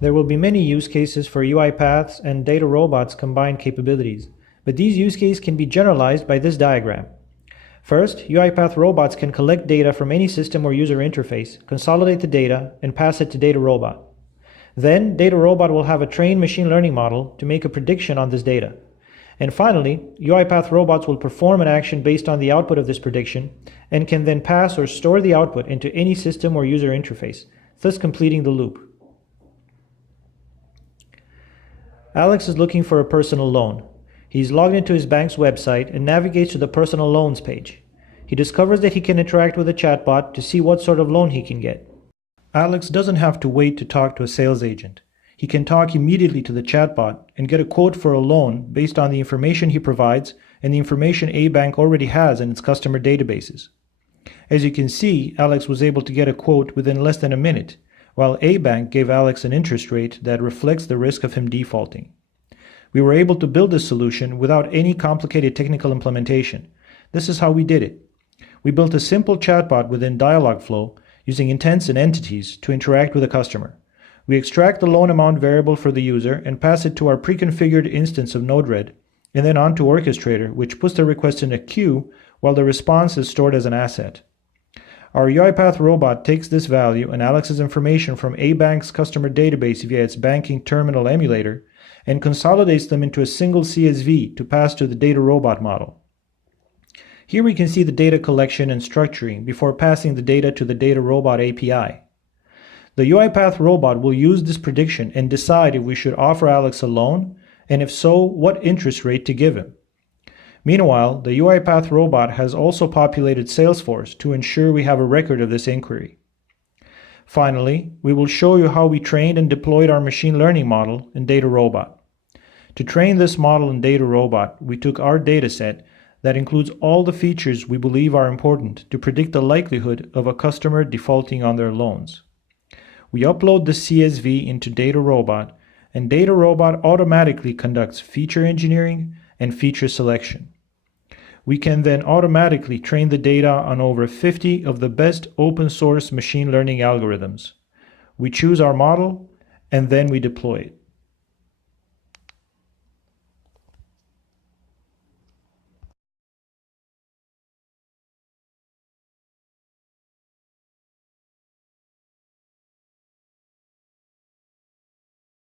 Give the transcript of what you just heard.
There will be many use cases for UiPath's and DataRobot's combined capabilities, but these use cases can be generalized by this diagram. First, UiPath robots can collect data from any system or user interface, consolidate the data, and pass it to DataRobot. Then, DataRobot will have a trained machine learning model to make a prediction on this data. And finally, UiPath robots will perform an action based on the output of this prediction and can then pass or store the output into any system or user interface, thus completing the loop. Alex is looking for a personal loan. He's logged into his bank's website and navigates to the personal loans page. He discovers that he can interact with a chatbot to see what sort of loan he can get. Alex doesn't have to wait to talk to a sales agent. He can talk immediately to the chatbot and get a quote for a loan based on the information he provides and the information a bank already has in its customer databases. As you can see, Alex was able to get a quote within less than a minute, while a bank gave Alex an interest rate that reflects the risk of him defaulting. We were able to build this solution without any complicated technical implementation. This is how we did it. We built a simple chatbot within Dialogflow using intents and entities to interact with a customer. We extract the loan amount variable for the user and pass it to our pre-configured instance of Node-RED, and then on to Orchestrator, which puts the request in a queue while the response is stored as an asset. Our UiPath robot takes this value and Alex's information from a bank's customer database via its banking terminal emulator and consolidates them into a single CSV to pass to the DataRobot model. Here we can see the data collection and structuring before passing the data to the DataRobot API. The UiPath robot will use this prediction and decide if we should offer Alex a loan, and if so, what interest rate to give him. Meanwhile, the UiPath robot has also populated Salesforce to ensure we have a record of this inquiry. Finally, we will show you how we trained and deployed our machine learning model in DataRobot. To train this model in DataRobot, we took our dataset that includes all the features we believe are important to predict the likelihood of a customer defaulting on their loans. We upload the CSV into DataRobot, and DataRobot automatically conducts feature engineering and feature selection. We can then automatically train the data on over 50 of the best open source machine learning algorithms. We choose our model, and then we deploy it.